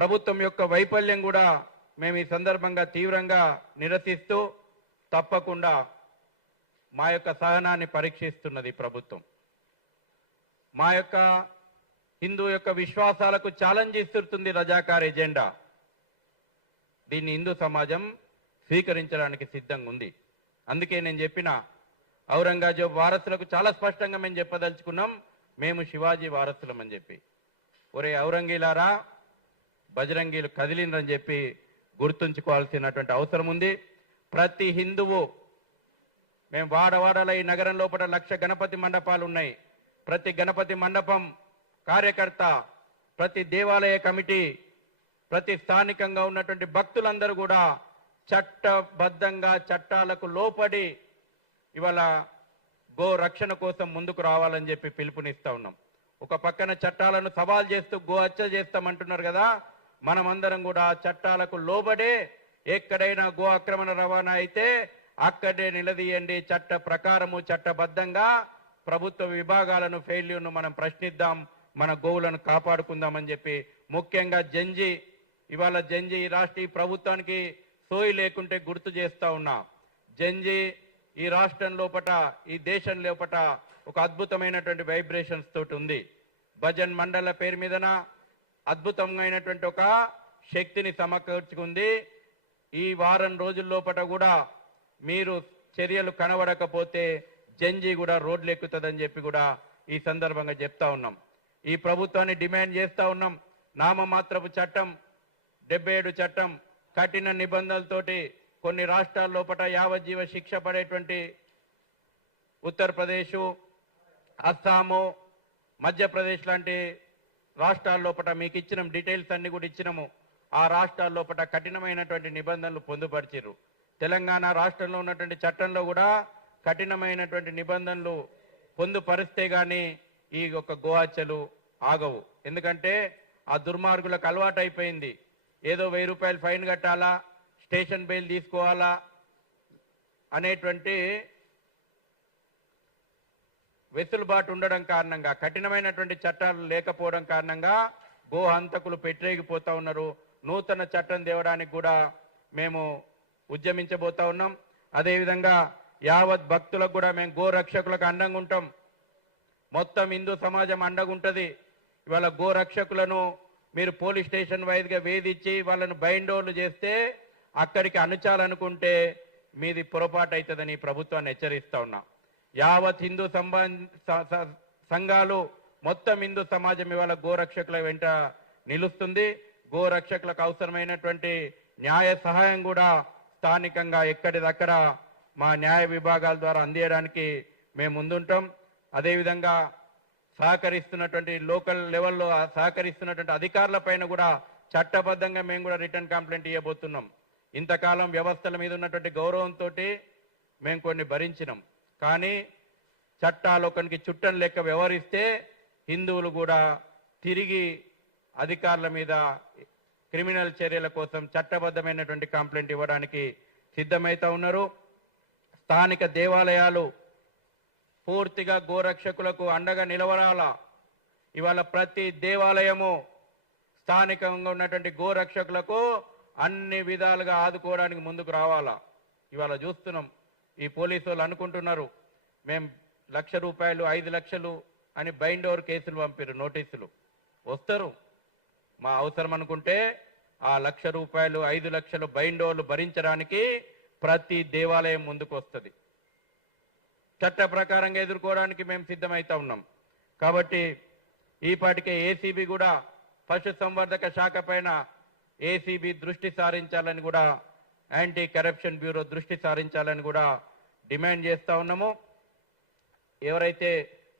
ప్రభుత్వం యొక్క వైఫల్యం కూడా మేము ఈ సందర్భంగా తీవ్రంగా నిరసిస్తూ తప్పకుండా మా యొక్క సహనాన్ని పరీక్షిస్తున్నది ప్రభుత్వం. మా యొక్క హిందూ యొక్క విశ్వాసాలకు ఛాలెంజ్ ఇస్తుంది రజాకార్ ఎజెండా. దీన్ని హిందూ సమాజం స్వీకరించడానికి సిద్ధంగా ఉంది. అందుకే నేను చెప్పిన ఔరంగజేబు వారసులకు చాలా స్పష్టంగా మేము చెప్పదలుచుకున్నాం, మేము శివాజీ వారసులం అని చెప్పి. ఒరే ఔరంగీలారా, బజరంగీలు కదిలినని చెప్పి గుర్తుంచుకోవాల్సినటువంటి అవసరం ఉంది. ప్రతి హిందువు, మేము వాడవాడలో ఈ నగరం లోపల 1,00,000 గణపతి మండపాలు ఉన్నాయి. ప్రతి గణపతి మండపం కార్యకర్త, ప్రతి దేవాలయ కమిటీ, ప్రతి స్థానికంగా ఉన్నటువంటి భక్తులందరూ కూడా చట్టబద్ధంగా చట్టాలకు లోపడి ఇవాళ గో రక్షణ కోసం ముందుకు రావాలని చెప్పి పిలుపునిస్తా ఉన్నాం. ఒక పక్కన చట్టాలను సవాల్ చేస్తూ గో హత్య చేస్తామంటున్నారు కదా, మనమందరం కూడా చట్టాలకు లోబడే ఎక్కడైనా గో ఆక్రమణ రవాణా అయితే అక్కడే నిలదీయండి. చట్ట ప్రకారము చట్టబద్ధంగా ప్రభుత్వ విభాగాలను ఫెయిల్యూర్ను మనం ప్రశ్నిద్దాం, మన గోవులను కాపాడుకుందామని చెప్పి ముఖ్యంగా జంజి, ఇవాళ జంజి ఈ రాష్ట్ర ప్రభుత్వానికి సోయి లేకుంటే గుర్తు చేస్తా ఉన్నా. జంజి ఈ రాష్ట్రం లోపట, ఈ దేశం లోపట ఒక అద్భుతమైనటువంటి వైబ్రేషన్స్ తోటి ఉంది. భజన్ మండల పేరు మీదన అద్భుతమైనటువంటి ఒక శక్తిని సమకూర్చుకుంది. ఈ వారం రోజుల లోపట కూడా మీరు చర్యలు కనబడకపోతే జంజి కూడా రోడ్లు ఎక్కుతుందని చెప్పి కూడా ఈ సందర్భంగా చెప్తా ఉన్నాం. ఈ ప్రభుత్వాన్ని డిమాండ్ చేస్తా ఉన్నాం. నామమాత్రపు చట్టం 77 చట్టం కఠిన నిబంధనలతోటి కొన్ని రాష్ట్రాల లోపల యావజ్జీవ శిక్ష పడేటువంటి ఉత్తరప్రదేశ్, అస్సాము, మధ్యప్రదేశ్ లాంటి రాష్ట్రాల లోపల మీకు ఇచ్చిన డీటెయిల్స్ అన్ని కూడా ఇచ్చినాము. ఆ రాష్ట్రాల లోపల కఠినమైనటువంటి నిబంధనలు పొందుపరిచారు. తెలంగాణ రాష్ట్రంలో ఉన్నటువంటి చట్టంలో కూడా కఠినమైనటువంటి నిబంధనలు పొందుపరిస్తే గానీ ఈ యొక్క గోహత్యలు ఆగవు. ఎందుకంటే ఆ దుర్మార్గులకు అలవాటు అయిపోయింది. ఏదో 1000 రూపాయలు ఫైన్ కట్టాలా, స్టేషన్ బెయిల్ తీసుకోవాలా అనేటువంటి వెసులుబాటు ఉండడం కారణంగా, కఠినమైనటువంటి చట్టాలు లేకపోవడం కారణంగా గో హంతకులు పెట్టరేగిపోతా ఉన్నారు. నూతన చట్టం తేవడానికి కూడా మేము ఉద్యమించబోతా ఉన్నాం. అదేవిధంగా యావత్ భక్తులకు కూడా మేము గో రక్షకులకు అండంగా ఉంటాం. మొత్తం హిందూ సమాజం అండగా ఉంటుంది. ఇవాళ గో రక్షకులను మీరు పోలీస్ స్టేషన్ వైద్యుగా వేధించి వాళ్ళను బైండోర్లు చేస్తే అక్కడికి అణుచాలనుకుంటే మీది పొరపాటు అవుతుందని ప్రభుత్వాన్ని హెచ్చరిస్తా ఉన్నా. యావత్ హిందూ సంఘాలు, మొత్తం హిందూ సమాజం ఇవాళ గోరక్షకుల వెంట నిలుస్తుంది. గోరక్షకులకు అవసరమైనటువంటి న్యాయ సహాయం కూడా స్థానికంగా ఎక్కడిదక్కడ మా న్యాయ విభాగాల ద్వారా అందించడానికి మేము ముందుంటాం. అదేవిధంగా సహకరిస్తున్నటువంటి లోకల్ లెవెల్లో సహకరిస్తున్నటువంటి అధికారుల పైన కూడా చట్టబద్ధంగా మేము కూడా రిటర్న్ కంప్లైంట్ ఇవ్వబోతున్నాం. ఇంతకాలం వ్యవస్థల మీద ఉన్నటువంటి గౌరవంతో మేము కొన్ని భరించినాం. కానీ చట్టాలు ఒకరికి చుట్టం లెక్క వ్యవహరిస్తే హిందువులు కూడా తిరిగి అధికారుల మీద క్రిమినల్ చర్యల కోసం చట్టబద్ధమైనటువంటి కంప్లైంట్ ఇవ్వడానికి సిద్ధమైతా ఉన్నారు. స్థానిక దేవాలయాలు పూర్తిగా గోరక్షకులకు అండగా నిలవడాలా. ఇవాళ ప్రతి దేవాలయము స్థానికంగా ఉన్నటువంటి గోరక్షకులకు అన్ని విధాలుగా ఆదుకోవడానికి ముందుకు రావాలా. ఇవాళ చూస్తున్నాం, ఈ పోలీసు వాళ్ళు అనుకుంటున్నారు మేము 1,00,000 రూపాయలు 5 లక్షలు అని బైండోర్ కేసులు పంపారు, నోటీసులు వస్తారు. మా అవసరం అనుకుంటే ఆ 1,00,000 రూపాయలు 5 లక్షలు బైండోర్లు భరించడానికి ప్రతి దేవాలయం ముందుకు వస్తుంది. చట్ట ప్రకారంగా ఎదుర్కోవడానికి మేము సిద్ధమైతా ఉన్నాం. కాబట్టి ఈపాటికే ఏసీబీ కూడా పశు సంవర్ధక శాఖ పైన ఏసీబీ దృష్టి సారించాలని కూడా, యాంటీ కరప్షన్ బ్యూరో దృష్టి సారించాలని కూడా డిమాండ్ చేస్తా ఉన్నాము. ఎవరైతే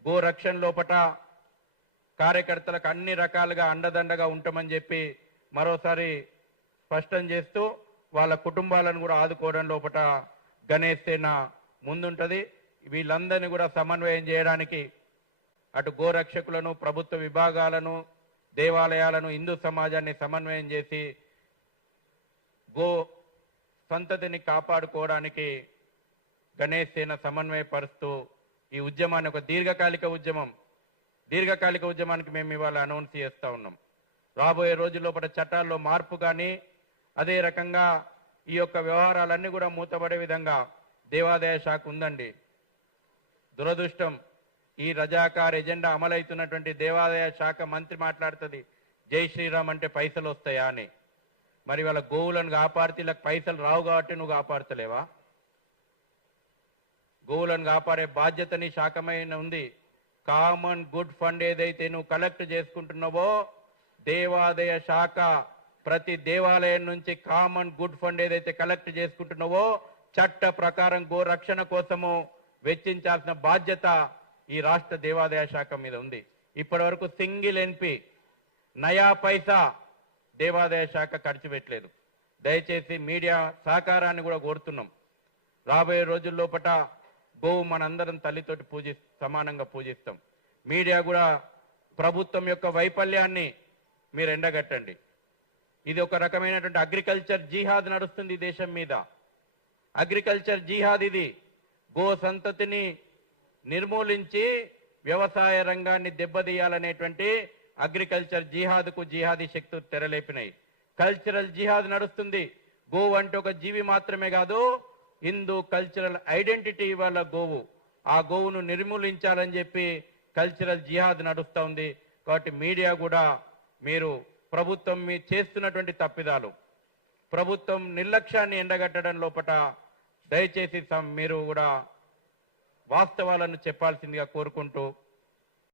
గో రక్షణ లోపట కార్యకర్తలకు అన్ని రకాలుగా అండదండగా ఉంటామని చెప్పి మరోసారి స్పష్టం చేస్తూ వాళ్ళ కుటుంబాలను కూడా ఆదుకోవడం లోపట గణేష్ సేన ముందుంటది. వీళ్ళందరినీ కూడా సమన్వయం చేయడానికి అటు గోరక్షకులను, ప్రభుత్వ విభాగాలను, దేవాలయాలను, హిందూ సమాజాన్ని సమన్వయం చేసి గో సంతతిని కాపాడుకోవడానికి గణేష్ సేన సమన్వయపరుస్తూ ఈ ఉద్యమాన్ని ఒక దీర్ఘకాలిక ఉద్యమానికి మేము ఇవాళ అనౌన్స్ చేస్తా ఉన్నాం. రాబోయే రోజుల్లో చట్టాల్లో మార్పు కానీ అదే రకంగా ఈ యొక్క వ్యవహారాలన్నీ కూడా మూతపడే విధంగా దేవాదాయ శాఖ ఉందండి. దురదృష్టం ఈ రజాకార్ ఎజెండా అమలవుతున్నటువంటి దేవాదాయ శాఖ మంత్రి మాట్లాడుతుంది జై శ్రీరామ్ అంటే పైసలు వస్తాయా అని. మరి వాళ్ళ గోవులను కాపాడితే వీళ్ళకి పైసలు రావు కాబట్టి నువ్వు కాపాడతలేవా? గోవులను కాపాడే బాధ్యత నీ శాఖమైన ఉంది. కామన్ గుడ్ ఫండ్ ఏదైతే నువ్వు కలెక్ట్ చేసుకుంటున్నావో దేవాదాయ శాఖ ప్రతి దేవాలయం నుంచి కామన్ గుడ్ ఫండ్ ఏదైతే కలెక్ట్ చేసుకుంటున్నావో చట్ట ప్రకారం గో రక్షణ కోసము వెచ్చించాల్సిన బాధ్యత ఈ రాష్ట్ర దేవాదాయ శాఖ మీద ఉంది. ఇప్పటి వరకు సింగిల్ ఎన్పి నయా పైసా దేవాదాయ శాఖ ఖర్చు పెట్టలేదు. దయచేసి మీడియా సహకారాన్ని కూడా కోరుతున్నాం. రాబోయే రోజుల్లోపట గోవు మనందరం తల్లితోటి సమానంగా పూజిస్తాం. మీడియా కూడా ప్రభుత్వం యొక్క వైఫల్యాన్ని మీరు ఎండగట్టండి. ఇది ఒక రకమైనటువంటి అగ్రికల్చర్ జిహాద్ నడుస్తుంది దేశం మీద. అగ్రికల్చర్ జిహాద్ ఇది. గో సంతతిని నిర్మూలించి వ్యవసాయ రంగాన్ని దెబ్బతీయాలనేటువంటి అగ్రికల్చర్ జిహాద్కు జిహాదీ శక్తులు తెరలేపినాయి. కల్చరల్ జిహాద్ నడుస్తుంది. గో అంటే ఒక జీవి మాత్రమే కాదు, హిందూ కల్చరల్ ఐడెంటిటీ వాళ్ళ గోవు. ఆ గోవును నిర్మూలించాలని చెప్పి కల్చరల్ జిహాద్ నడుస్తూ ఉంది. కాబట్టి మీడియా కూడా మీరు ప్రభుత్వం మీ చేస్తున్నటువంటి తప్పిదాలు, ప్రభుత్వం నిర్లక్ష్యాన్ని ఎండగట్టడం లోపట దయచేసి మీరు కూడా వాస్తవాలను చెప్పాల్సిందిగా కోరుకుంటూ